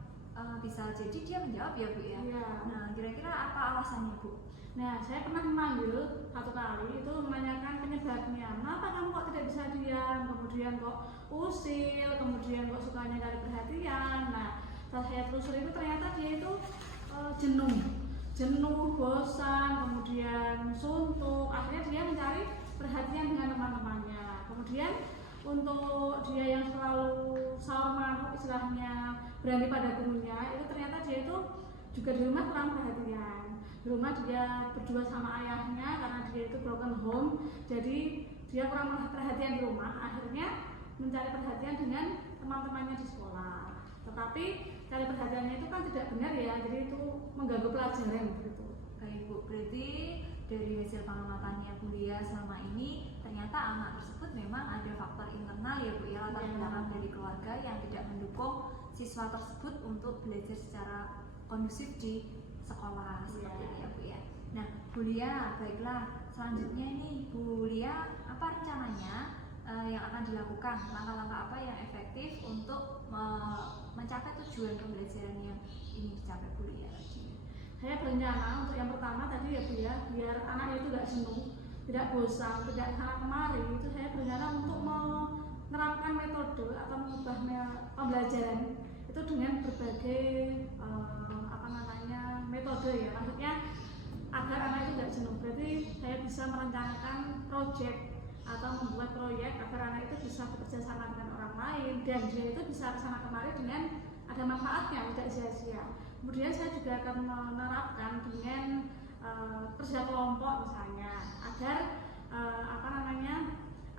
bisa jadi dia menjawab ya Bu ya? Iya. Nah kira-kira apa alasannya Bu? Nah, saya pernah memanggil satu kali itu menanyakan penyebabnya. Kenapa kamu kok tidak bisa diam? Kemudian kok usil, kemudian kok sukanya cari perhatian. Nah, setelah saya telusuri itu ternyata dia itu jenuh, bosan, kemudian suntuk. Akhirnya dia mencari perhatian dengan teman-temannya. Kemudian untuk dia yang selalu sama istilahnya berani pada gurunya, itu ternyata dia itu juga di rumah kurang perhatian. Di rumah dia berdua sama ayahnya karena dia itu broken home, jadi dia kurang perhatian di rumah, akhirnya mencari perhatian dengan teman-temannya di sekolah. Tetapi cari perhatiannya itu kan tidak benar ya, jadi itu mengganggu pelajaran begitu. Baik Bu, berarti dari hasil pengamatannya Bu Lia selama ini ternyata anak tersebut memang ada faktor internal ya Bu ya, latar belakang dari keluarga yang tidak mendukung siswa tersebut untuk belajar secara kondusif di sekolah seperti ini ya Bu ya. Nah Bu Lia, baiklah selanjutnya ini Bu Lia apa rencananya yang akan dilakukan, langkah-langkah apa yang efektif untuk mencapai tujuan pembelajaran yang ingin dicapai Bu Lia tadi? Saya berencana untuk yang pertama tadi ya Bu ya, biar anaknya itu tidak jenuh, tidak bosan, tidak sana kemari, itu saya berencana untuk menerapkan metode atau mengubah pembelajaran itu dengan berbagai metode ya, maksudnya agar anak itu tidak jenuh. Berarti saya bisa merencanakan project atau membuat proyek agar anak itu bisa bekerja sama dengan orang lain dan dia itu bisa kesana kemari dengan ada manfaatnya, tidak sia-sia. Kemudian saya juga akan menerapkan dengan kerja kelompok misalnya agar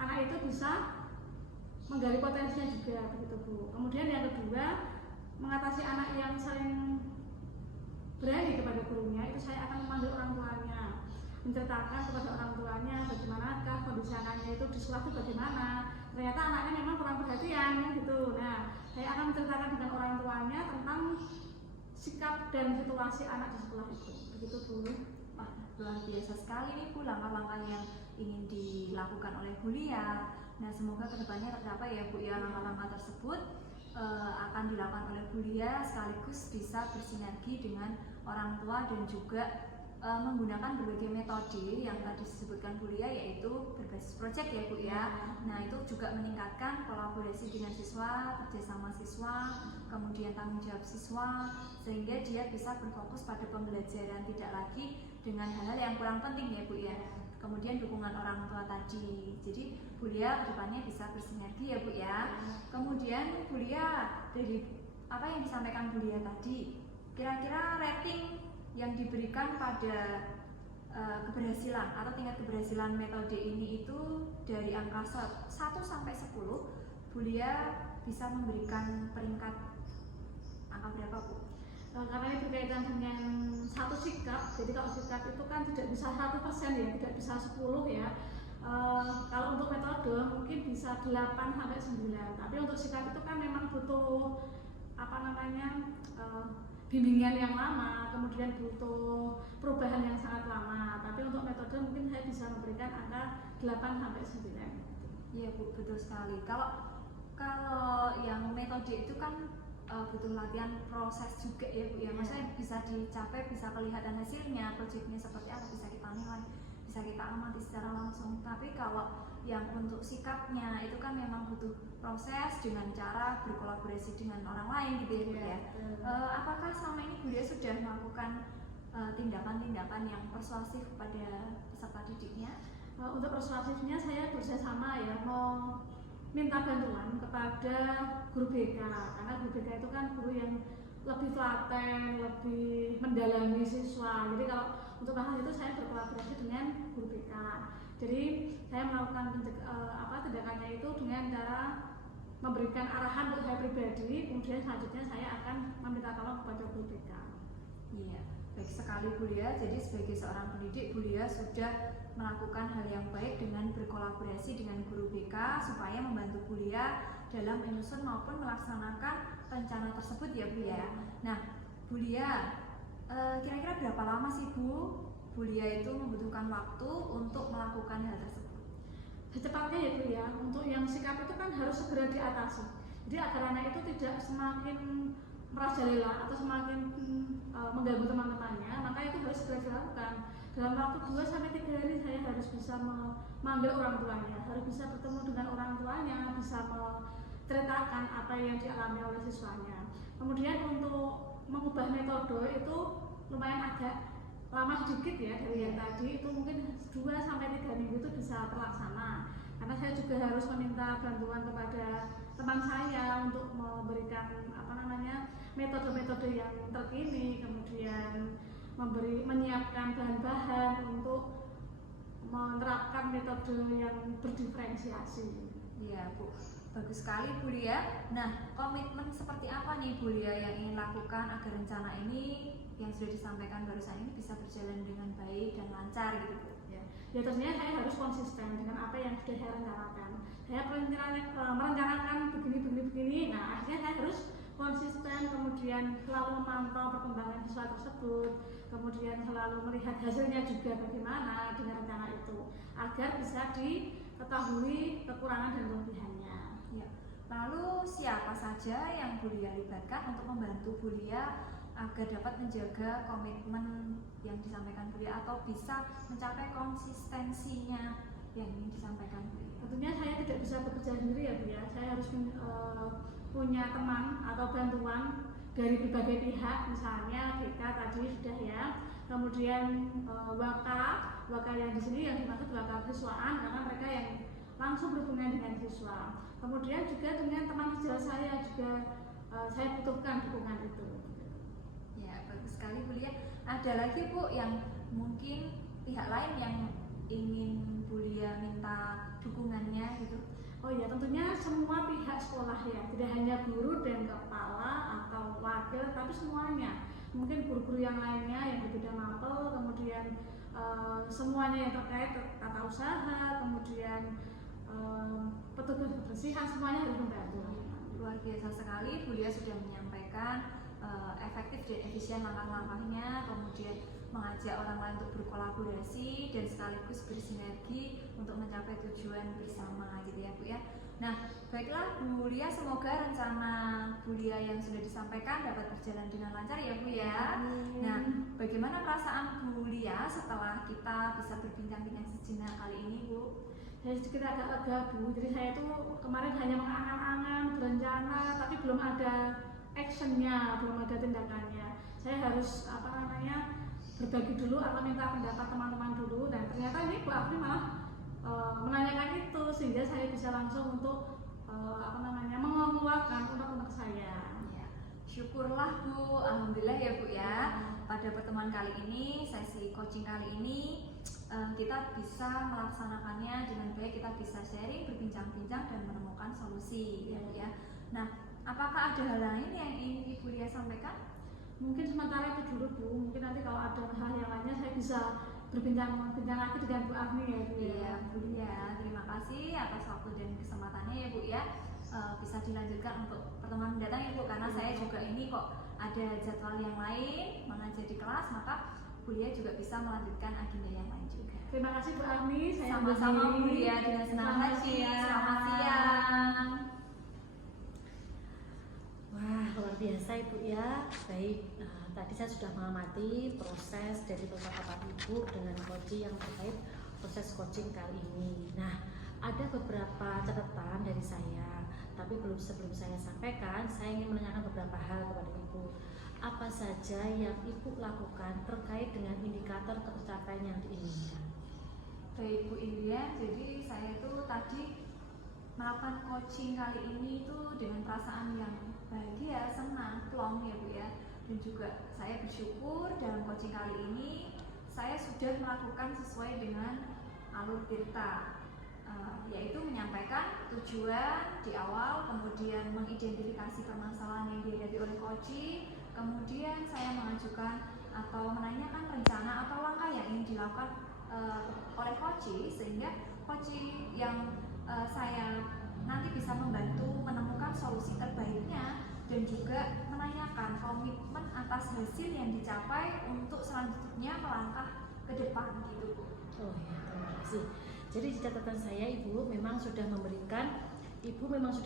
anak itu bisa menggali potensinya juga begitu Bu. Kemudian yang kedua, mengatasi anak yang sering berani kepada gurunya, itu saya akan memanggil orang tuanya, menceritakan kepada orang tuanya bagaimanakah kondisi anaknya itu di sekolah itu bagaimana. Ternyata anaknya memang kurang perhatian gitu. Nah, saya akan menceritakan dengan orang tuanya tentang sikap dan situasi anak di sekolah itu. Begitu Bu. Wah, luar biasa sekali nih Bu langkah-langkah yang ingin dilakukan oleh Bu Lia. Nah, semoga kedepannya tercapai ya Bu ya langkah-langkah tersebut akan dilakukan oleh Bu Lia sekaligus bisa bersinergi dengan orang tua dan juga menggunakan berbagai metode yang tadi disebutkan Bu Lia, yaitu berbasis project ya Bu ya. Nah itu juga meningkatkan kolaborasi dengan siswa, kerjasama siswa, kemudian tanggung jawab siswa, sehingga dia bisa berfokus pada pembelajaran, tidak lagi dengan hal-hal yang kurang penting ya Bu ya. Kemudian dukungan orang tua tadi, jadi Bu Lia kedepannya bisa bersinergi ya Bu ya. Kemudian Bu Lia, dari apa yang disampaikan Bu Lia tadi, kira-kira rating yang diberikan pada keberhasilan atau tingkat keberhasilan metode ini itu dari angka 1 sampai 10, Bu Lia bisa memberikan peringkat angka berapa Bu? Karena ini berkaitan dengan satu sikap, jadi kalau sikap itu kan tidak bisa 100% ya, tidak bisa 10 ya. Kalau untuk metode mungkin bisa 8 sampai 9, tapi untuk sikap itu kan memang butuh bimbingan yang lama, kemudian butuh perubahan yang sangat lama. Tapi untuk metode mungkin saya bisa memberikan angka 8 sampai 9. Iya Bu, betul sekali. Kalau yang metode itu kan butuh latihan proses juga ya Bu ya. Maksudnya bisa dicapai, bisa kelihatan hasilnya, proyeknya seperti apa, bisa kita nilai, bisa kita amati secara langsung. Tapi kalau yang untuk sikapnya itu kan memang butuh proses dengan cara berkolaborasi dengan orang lain gitu ya Bu ya. Apakah selama ini Bu Lia sudah melakukan tindakan-tindakan yang persuasif pada peserta didiknya? Untuk persuasifnya saya bekerjasama ya, mau minta bantuan kepada guru BK, karena guru BK itu kan guru yang lebih telaten, lebih mendalami siswa. Jadi kalau untuk hal itu saya berkolaborasi dengan guru BK. Jadi saya melakukan tindakannya itu dengan cara memberikan arahan untuk saya pribadi, kemudian selanjutnya saya akan meminta tolong kepada guru BK. Iya, baik sekali Bu Lia. Jadi sebagai seorang pendidik, Bu Lia sudah melakukan hal yang baik dengan berkolaborasi dengan guru BK supaya membantu Bu Lia dalam menyusun maupun melaksanakan rencana tersebut ya Bu ya. Nah Bu Lia, kira-kira berapa lama sih Bu Lia itu membutuhkan waktu untuk melakukan hal tersebut? Secepatnya ya Bu ya, untuk yang sikap itu kan harus segera diatasi. Jadi agar anak itu tidak semakin merajalela atau semakin mengganggu teman-temannya, maka itu harus segera dilakukan. Dalam waktu 2-3 hari saya harus bisa memanggil orang tuanya, harus bisa bertemu dengan orang tuanya, bisa menceritakan apa yang dialami oleh siswanya. Kemudian untuk mengubah metode itu lumayan agak lama sedikit ya dari yang tadi, itu mungkin 2-3 minggu itu bisa terlaksana. Karena saya juga harus meminta bantuan kepada teman saya untuk memberikan metode-metode yang terkini, kemudian menyiapkan bahan-bahan untuk menerapkan metode yang berdiferensiasi. Iya Bu, bagus sekali Bu Lia. Nah, komitmen seperti apa nih Bu Lia yang ingin lakukan agar rencana ini yang sudah disampaikan barusan ini bisa berjalan dengan baik dan lancar gitu Bu? Ya tentunya saya harus konsisten dengan apa yang sudah saya rencanakan. Saya merencanakan begini. Nah, akhirnya saya harus konsisten, kemudian selalu memantau perkembangan siswa tersebut, kemudian selalu melihat hasilnya juga bagaimana dengan rencana itu, agar bisa diketahui kekurangan dan kelebihannya. Ya. Lalu siapa saja yang Bu Lia libatkan untuk membantu Bu Lia agar dapat menjaga komitmen yang disampaikan Bu Lia atau bisa mencapai konsistensinya yang ingin disampaikan Bu Lia? Tentunya saya tidak bisa bekerja sendiri ya Bu ya, saya harus punya teman atau bantuan dari berbagai pihak, misalnya BK tadi sudah ya, kemudian waka yang di sini yang dimaksud waka siswaan karena mereka yang langsung berhubungan dengan siswa. Kemudian juga dengan teman sejawat saya juga saya butuhkan dukungan itu. Ya, bagus sekali Bu Lia. Ada lagi Bu yang mungkin pihak lain yang ingin Bu Lia minta dukungannya gitu? Oh ya, tentunya semua pihak sekolah ya, tidak hanya guru dan kepala atau wakil, tapi semuanya. Mungkin guru-guru yang lainnya yang berbeda mapel, kemudian semuanya yang terkait tata usaha, kemudian petugas kebersihan, semuanya harus membantu. Luar biasa sekali, Bu Lia sudah menyampaikan efektif dan efisien langkah-langkahnya, kemudian mengajak orang lain untuk berkolaborasi dan sekaligus bersinergi untuk mencapai tujuan bersama gitu ya Bu ya. Nah, baiklah Bu Lia, semoga rencana Bu Lia yang sudah disampaikan dapat berjalan dengan lancar ya Bu ya. Nah, bagaimana perasaan Bu Lia setelah kita bisa berbincang-bincang sejenak kali ini Bu? Saya sedikit agak lega Bu, jadi saya tuh kemarin hanya mengangan-angan, berencana, tapi belum ada actionnya, belum ada tindakannya. Saya harus berbagi dulu atau minta pendapat teman-teman dulu, dan ternyata ini Bu Afri malah menanyakan itu sehingga saya bisa langsung untuk mengeluarkan unek-unek saya. Ya, syukurlah Bu, alhamdulillah ya Bu ya. Pada pertemuan kali ini, sesi coaching kali ini kita bisa melaksanakannya dengan baik, kita bisa sharing, berbincang-bincang dan menemukan solusi ya Bu ya. Nah, apakah ada hal lain yang ingin Ibu Lia sampaikan? Mungkin sementara itu dulu Bu, mungkin nanti kalau ada hal yang lainnya saya bisa berbincang lagi dengan Bu Afni ya Bu. Iya Bu Lia, terima kasih atas waktu dan kesempatannya ya Bu ya. Bisa dilanjutkan untuk pertemuan mendatang ya Bu, karena saya juga ini kok ada jadwal yang lain mengajar di kelas, maka Bu Lia juga bisa melanjutkan agenda yang lain juga. Terima kasih Bu Afni, saya sama-sama Bu Lia, dengan senang hati. Selamat siang. Wah, luar biasa Ibu ya. Baik, tadi saya sudah mengamati proses dari beberapa Ibu dengan coaching yang terkait proses coaching kali ini. Nah, ada beberapa catatan dari saya, tapi sebelum saya sampaikan, saya ingin menanyakan beberapa hal kepada Ibu. Apa saja yang Ibu lakukan terkait dengan indikator tercapaian yang diinginkan? Baik Bu India, jadi saya itu tadi melakukan coaching kali ini itu dengan perasaan yang bahagia, senang, plong ya Bu ya. Dan juga saya bersyukur dalam coaching kali ini saya sudah melakukan sesuai dengan alur Tirta, yaitu menyampaikan tujuan di awal, kemudian mengidentifikasi permasalahan yang dihadapi oleh coaching, kemudian saya mengajukan atau menanyakan rencana atau langkah yang ingin dilakukan oleh coaching, sehingga coaching yang saya nanti bisa membantu menemukan solusi terbaiknya dan juga menanyakan komitmen atas hasil yang dicapai untuk selanjutnya melangkah ke depan gitu Bu. Oh ya, terima kasih. Jadi di catatan saya Ibu memang sudah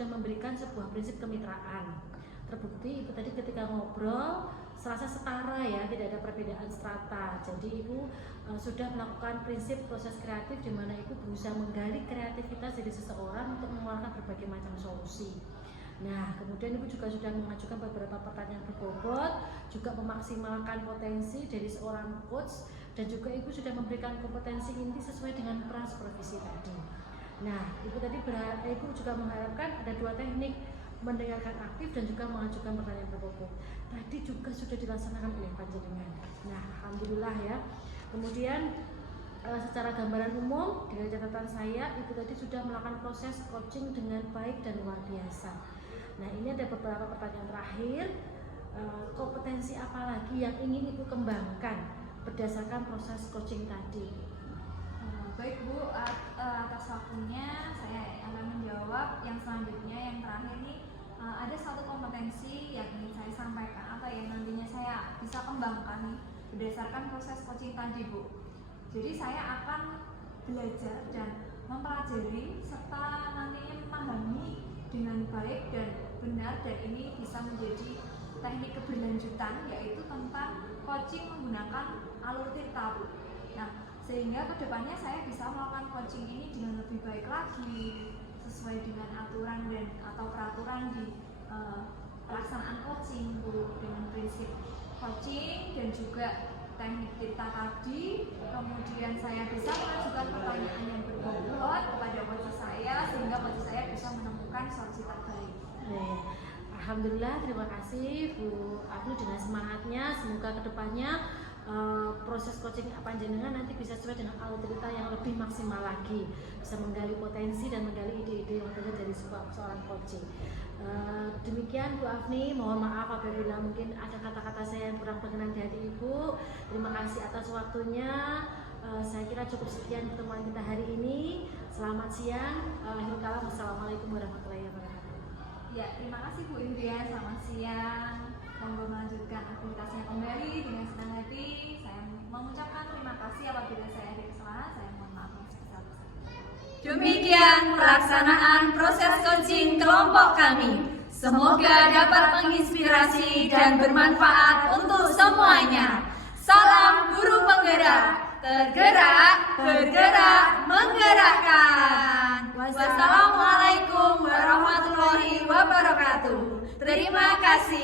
memberikan sebuah prinsip kemitraan. Terbukti Ibu tadi ketika ngobrol serasa setara ya, tidak ada perbedaan strata. Jadi Ibu sudah melakukan prinsip proses kreatif di mana Ibu berusaha menggali kreativitas dari seseorang untuk mengeluarkan berbagai macam solusi. Nah, kemudian Ibu juga sudah mengajukan beberapa pertanyaan berbobot, juga memaksimalkan potensi dari seorang coach, dan juga Ibu sudah memberikan kompetensi inti sesuai dengan peran supervisi tadi. Nah, Ibu juga mengharapkan ada dua teknik mendengarkan aktif dan juga mengajukan pertanyaan tertutup. Tadi juga sudah dilaksanakan oleh panjenengan. Nah, alhamdulillah ya. Kemudian secara gambaran umum dengan catatan saya, Ibu tadi sudah melakukan proses coaching dengan baik dan luar biasa. Nah, ini ada beberapa pertanyaan terakhir. Kompetensi apa lagi yang ingin Ibu kembangkan berdasarkan proses coaching tadi? Baik Bu, atas waktunya saya akan menjawab yang selanjutnya. Yang terakhir nih, ada satu kompetensi yang ingin saya sampaikan apa yang nantinya saya bisa kembangkan nih berdasarkan proses coaching tadi Bu. Jadi saya akan belajar dan mempelajari serta nantinya memahami dengan baik dan benar, dan ini bisa menjadi teknik keberlanjutan, yaitu tentang coaching menggunakan alur tirta Bu. Nah, sehingga kedepannya saya bisa melakukan coaching ini dengan lebih baik lagi sesuai dengan aturan dan atau peraturan di pelaksanaan coaching Bu, dengan prinsip coaching dan juga teknik tirta tadi. Kemudian saya bisa mengajukan pertanyaan yang berbobot kepada coach saya sehingga coach saya bisa menemukan solusi terbaik. Alhamdulillah, terima kasih Bu Afni dengan semangatnya. Semoga kedepannya proses coaching panjenengan nanti bisa sesuai dengan alur cerita yang lebih maksimal lagi, bisa menggali potensi dan menggali ide-ide yang ada dari seorang coaching. Demikian Bu Afni, mohon maaf apabila mungkin ada kata-kata saya yang kurang berkenan di hati Ibu. Terima kasih atas waktunya. Saya kira cukup sekian pertemuan kita hari ini. Selamat siang. Akhir kalam, wassalamualaikum warahmatullahi wabarakatuh. Ya, terima kasih Bu Indria. Selamat siang. Monggo melanjutkan aktivitasnya kembali dengan senang hati. Saya mengucapkan terima kasih apabila saya ada kesalahan. Saya mohon maaf yang sebesar-besarnya. Demikian pelaksanaan proses coaching kelompok kami. Semoga dapat menginspirasi dan bermanfaat untuk semuanya. Salam guru penggerak, tergerak, bergerak, menggerakkan. Wassalamualaikum warahmatullahi wabarakatuh. Terima kasih.